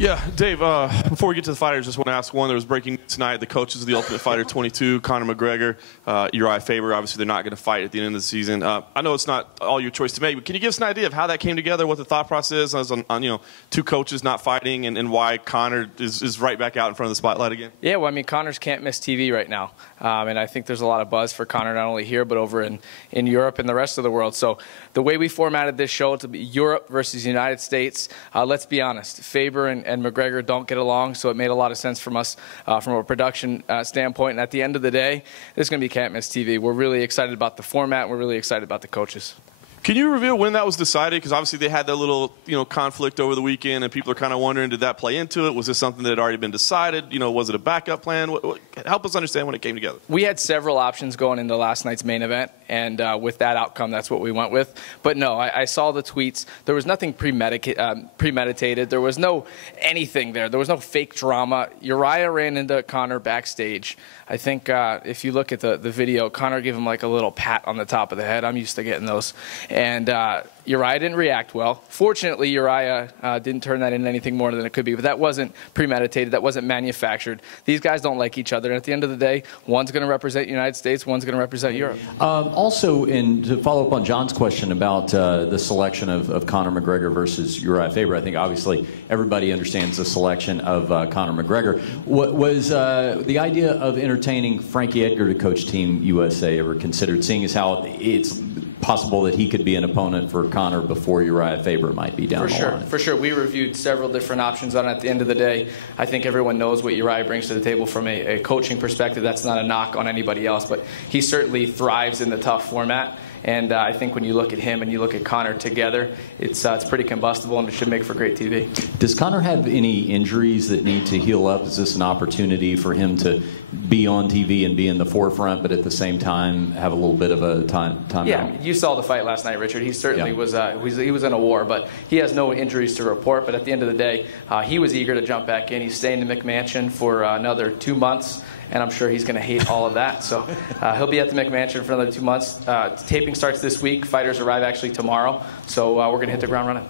Yeah, Dave, before we get to the fighters, just want to ask one. There was breaking news tonight. The coaches of the Ultimate Fighter 22, Conor McGregor, Urijah Faber, obviously they're not going to fight at the end of the season. I know it's not all your choice to make, but can you give us an idea of how that came together, what the thought process is on two coaches not fighting, and why Conor is right back out in front of the spotlight again? Yeah, well, I mean, Conor's can't miss TV right now. And I think there's a lot of buzz for Conor, not only here, but over in Europe and the rest of the world. So the way we formatted this show to be Europe versus the United States, let's be honest, Faber and McGregor don't get along, so it made a lot of sense from us from a production standpoint. And at the end of the day, this is going to be can't miss TV. We're really excited about the format. We're really excited about the coaches. Can you reveal when that was decided? Because obviously they had that little, conflict over the weekend, and people are kind of wondering, did that play into it? Was this something that had already been decided? Was it a backup plan? Help us understand when it came together. We had several options going into last night's main event, and with that outcome, that's what we went with. But no, I saw the tweets. There was nothing premeditated. There was no anything there. There was no fake drama. Urijah ran into Conor backstage. I think if you look at the video, Conor gave him like a little pat on the top of the head. I'm used to getting those. And Urijah didn't react well. Fortunately, Urijah didn't turn that into anything more than it could be. But that wasn't premeditated. That wasn't manufactured. These guys don't like each other. And at the end of the day, one's going to represent the United States, one's going to represent Europe. Also, to follow up on John's question about the selection of Conor McGregor versus Urijah Faber, I think obviously everybody understands the selection of Conor McGregor. Was the idea of entertaining Frankie Edgar to coach Team USA ever considered, seeing as how it's possible that he could be an opponent for Conor before Urijah Faber might be down the line? For sure. We reviewed several different options on it. At the end of the day, I think everyone knows what Urijah brings to the table from a coaching perspective. That's not a knock on anybody else, but he certainly thrives in the TUF format. And I think when you look at him and you look at Conor together, it's pretty combustible, and it should make for great TV. Does Conor have any injuries that need to heal up? Is this an opportunity for him to be on TV and be in the forefront, but at the same time have a little bit of a time Yeah, out? you saw the fight last night, Richard. He certainly was in a war, but he has no injuries to report. But at the end of the day, he was eager to jump back in. He's staying in the McMansion for another 2 months. And I'm sure he's going to hate all of that. So he'll be at the McMansion for another 2 months. Taping starts this week. Fighters arrive actually tomorrow. So we're going to hit the ground running.